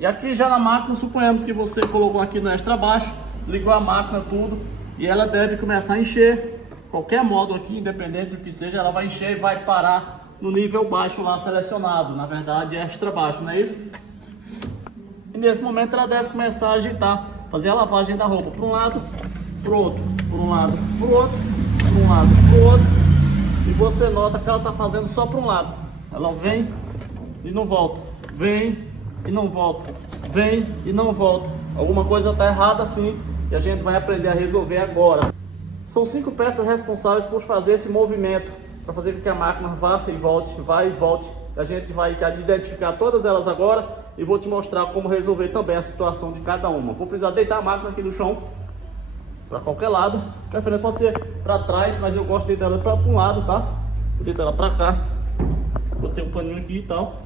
E aqui já na máquina, suponhamos que você colocou aqui no extra baixo, ligou a máquina tudo e ela deve começar a encher. Qualquer módulo aqui, independente do que seja, ela vai encher e vai parar no nível baixo lá selecionado. Na verdade é extra baixo, não é isso? E nesse momento ela deve começar a agitar, fazer a lavagem da roupa para um lado, para o outro, para um lado, para o outro, para um lado, para o outro. E você nota que ela está fazendo só para um lado. Ela vem e não volta, vem e não volta, vem e não volta. Alguma coisa está errada assim e a gente vai aprender a resolver agora. São 5 peças responsáveis por fazer esse movimento, para fazer com que a máquina vá e volte, vá e volte. A gente vai identificar todas elas agora e vou te mostrar como resolver também a situação de cada uma. Vou precisar deitar a máquina aqui no chão, para qualquer lado. Preferência pode ser para trás, mas eu gosto de deitar ela para um lado, tá? Vou deitar ela para cá. Botei um paninho aqui e tal.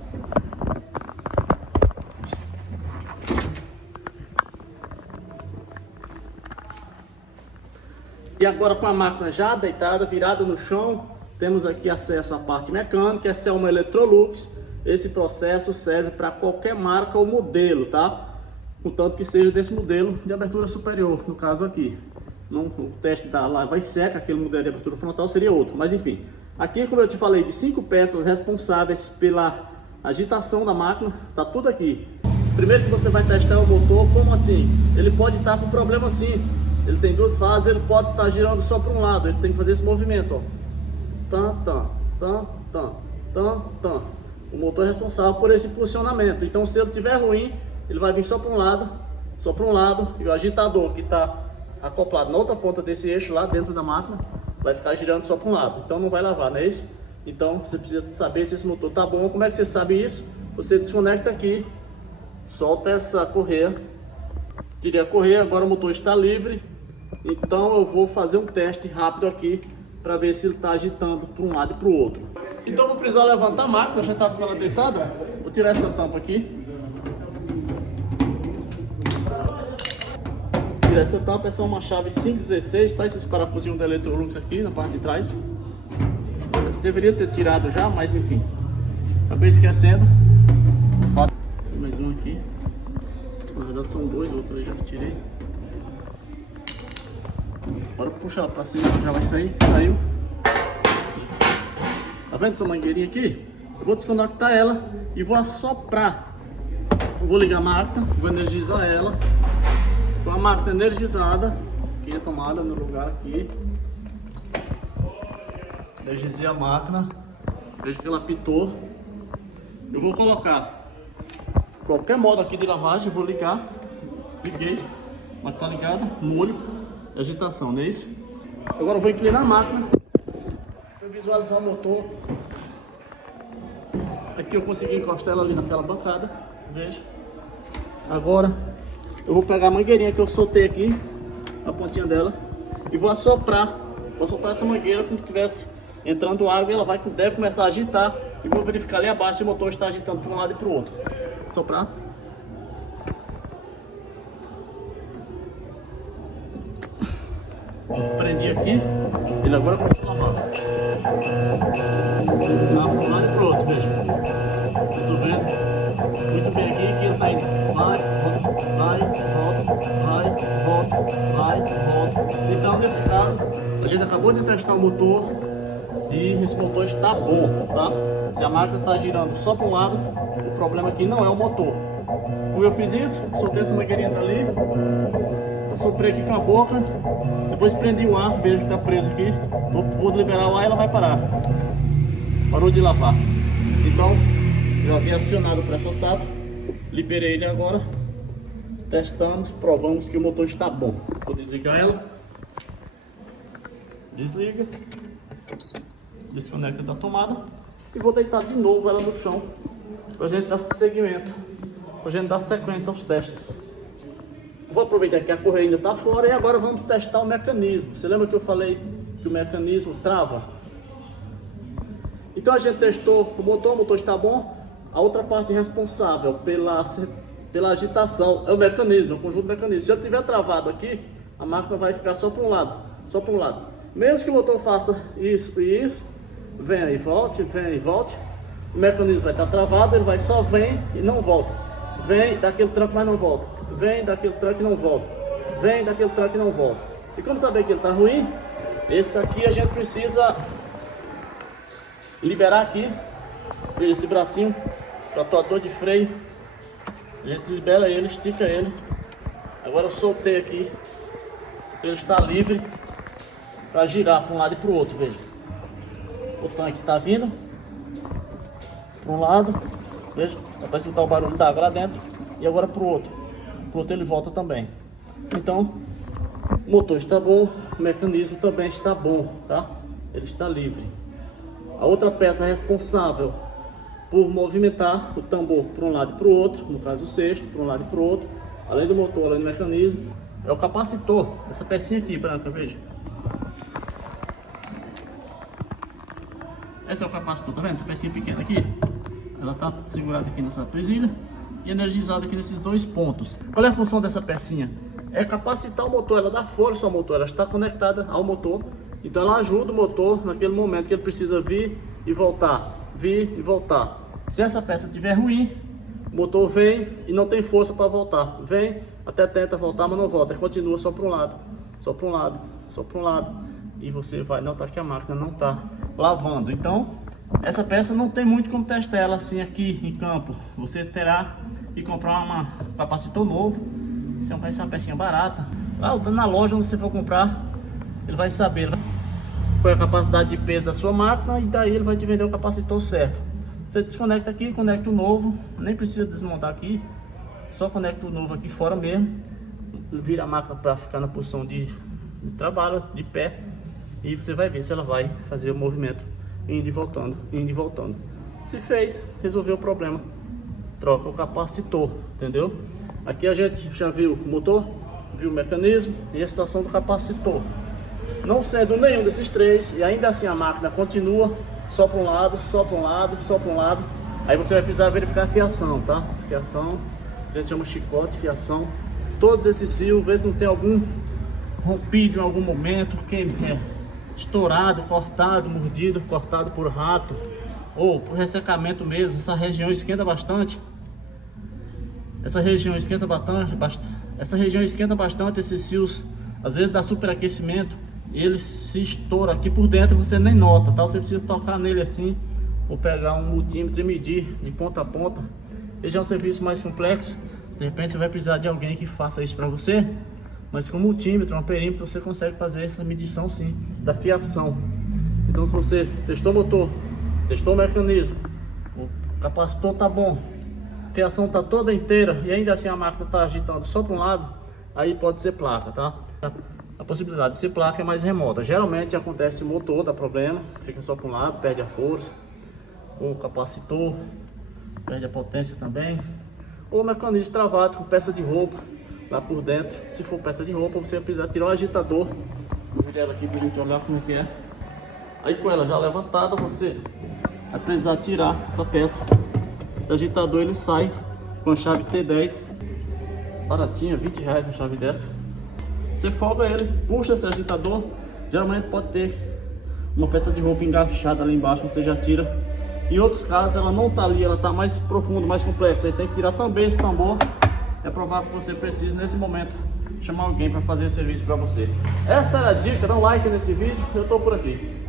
E agora com a máquina já deitada, virada no chão, temos aqui acesso à parte mecânica. Essa é uma Electrolux. Esse processo serve para qualquer marca ou modelo, tá? Contanto que seja desse modelo de abertura superior, no caso aqui. Não, o teste da lava e seca, aquele modelo de abertura frontal seria outro, mas enfim. Aqui, como eu te falei, de 5 peças responsáveis pela agitação da máquina, tá tudo aqui. Primeiro que você vai testar o motor, como assim? Ele pode estar com problema assim. Ele tem 2 fases, ele pode estar girando só para um lado, ele tem que fazer esse movimento, ó. Tan, tan, tan, tan, tan, tan. O motor é responsável por esse funcionamento. Então, se ele estiver ruim, ele vai vir só para um lado, e o agitador que está acoplado na outra ponta desse eixo lá dentro da máquina vai ficar girando só para um lado. Então, não vai lavar, não é isso? Então, você precisa saber se esse motor está bom. Como é que você sabe isso? Você desconecta aqui, solta essa correia, tirei a correia, agora o motor está livre. Então eu vou fazer um teste rápido aqui para ver se ele está agitando para um lado e para o outro. Então vou precisar levantar a máquina, já estava com ela deitada. Vou tirar essa tampa aqui. Tirar essa tampa, essa é uma chave 516, tá? Esses parafusinhos da Electrolux aqui na parte de trás. Deveria ter tirado já, mas enfim. Acabei esquecendo. Tem mais um aqui. Na verdade são 2, o outro eu já tirei. Agora puxa ela pra cima, já vai sair. Saiu. Tá vendo essa mangueirinha aqui? Eu vou desconectar ela e vou assoprar. Eu vou ligar a máquina, vou energizar ela. Com a máquina energizada, aqui a tomada no lugar aqui. Energizei a máquina. Vejo que ela apitou. Eu vou colocar qualquer modo aqui de lavagem, vou ligar. Liguei. A máquina tá ligada, molho. Agitação, não é isso? Agora eu vou inclinar a máquina para visualizar o motor. Aqui eu consegui encostar ela ali naquela bancada. Veja. Agora eu vou pegar a mangueirinha que eu soltei aqui, a pontinha dela, e vou assoprar. Vou soprar essa mangueira como se estivesse entrando água e ela deve começar a agitar. E vou verificar ali abaixo se o motor está agitando para um lado e para o outro. Soprar. Prendi aqui, ele agora começa a lavar. Para um lado e para o outro, veja. Estou vendo? Muito bem aqui ele está indo. Vai, volta. Então, nesse caso, a gente acabou de testar o motor e esse motor está bom, tá? Se a máquina está girando só para um lado, o problema aqui não é o motor. Como eu fiz isso, soltei essa mangueirinha dali. Assoprei aqui com a boca, depois prendi o ar, vejo que está preso aqui, vou liberar o ar e ela vai parar. Parou de lavar. Então, já havia acionado o pressostato, liberei ele agora, testamos, provamos que o motor está bom. Vou desligar ela, desliga, desconecta da tomada e vou deitar de novo ela no chão para a gente dar seguimento, para a gente dar sequência aos testes. Vou aproveitar que a correia ainda está fora e agora vamos testar o mecanismo. Você lembra que eu falei que o mecanismo trava? Então a gente testou o motor está bom. A outra parte responsável pela agitação é o mecanismo, é o conjunto mecanismo. Se ele estiver travado aqui, a máquina vai ficar só para um lado, Mesmo que o motor faça isso e isso, venha e volte, o mecanismo vai estar travado, ele vai só vem e não volta. vem daquele tranco, mas não volta, vem daquele tranco e não volta, vem daquele tranco e não volta. E como saber que ele está ruim? Esse aqui a gente precisa liberar aqui, veja esse bracinho, atuador de freio, a gente libera ele, estica ele. Agora eu soltei aqui, ele está livre para girar para um lado e para o outro, veja. O tanque está vindo para um lado, veja, dá para escutar o barulho da água lá dentro, e agora para o outro ele volta também. Então, o motor está bom, o mecanismo também está bom, tá? Ele está livre. A outra peça responsável por movimentar o tambor para um lado e para o outro, no caso o sexto, para um lado e para o outro, além do motor, além do mecanismo, é o capacitor, essa pecinha aqui branca, veja. Esse é o capacitor, tá vendo? Essa pecinha pequena aqui, ela está segurada aqui nessa presilha e energizada aqui nesses dois pontos. Qual é a função dessa pecinha? É capacitar o motor, ela dá força ao motor, ela está conectada ao motor, então ela ajuda o motor naquele momento que ele precisa vir e voltar, vir e voltar. Se essa peça estiver ruim, o motor vem e não tem força para voltar, vem, até tenta voltar, mas não volta, ele continua só para um lado, só para um lado, só para um lado, e você vai notar que a máquina não está lavando. Então, essa peça não tem muito como testar ela assim aqui em campo, você terá que comprar um capacitor novo. Isso é uma pecinha barata. Lá na loja onde você for comprar, ele vai saber qual é a capacidade de peso da sua máquina, e daí ele vai te vender o capacitor certo. Você desconecta aqui, conecta o novo, nem precisa desmontar aqui, só conecta o novo aqui fora mesmo, vira a máquina para ficar na posição de trabalho, de pé, e você vai ver se ela vai fazer o movimento indo e voltando, indo e voltando. Se fez, resolveu o problema, troca o capacitor, entendeu? Aqui a gente já viu o motor, viu o mecanismo e a situação do capacitor. Não sendo nenhum desses três, e ainda assim a máquina continua só para um lado, só para um lado, só para um lado, aí você vai precisar verificar a fiação, tá? Fiação, a gente chama chicote, fiação. Todos esses fios, ver se não tem algum rompido em algum momento, estourado, cortado, mordido, cortado por rato, ou por ressecamento mesmo. Essa região esquenta bastante. Essa região esquenta bastante, esses fios, às vezes dá superaquecimento, ele se estoura aqui por dentro, você nem nota, tá? Você precisa tocar nele assim, ou pegar um multímetro e medir de ponta a ponta. Esse é um serviço mais complexo, de repente você vai precisar de alguém que faça isso para você, mas com multímetro, um perímetro, você consegue fazer essa medição sim, da fiação. Então se você testou o motor, testou o mecanismo, o capacitor tá bom, a fiação tá toda inteira e ainda assim a máquina tá agitando só para um lado, aí pode ser placa, tá? A possibilidade de ser placa é mais remota. Geralmente acontece o motor, dá problema, fica só para um lado, perde a força, ou o capacitor perde a potência também, ou o mecanismo travado com peça de roupa lá por dentro. Se for peça de roupa, você vai precisar tirar o agitador. Vou virar ela aqui para a gente olhar como é que é. Aí com ela já levantada, você vai precisar tirar essa peça. Esse agitador ele sai com a chave T10, baratinha, R$20 uma chave dessa. Você folga ele, puxa esse agitador, geralmente pode ter uma peça de roupa enganchada ali embaixo, você já tira. Em outros casos ela não está ali, ela está mais profunda, mais complexa, aí tem que tirar também esse tambor. É provável que você precise nesse momento chamar alguém para fazer esse serviço para você. Essa era a dica, dá um like nesse vídeo, eu estou por aqui.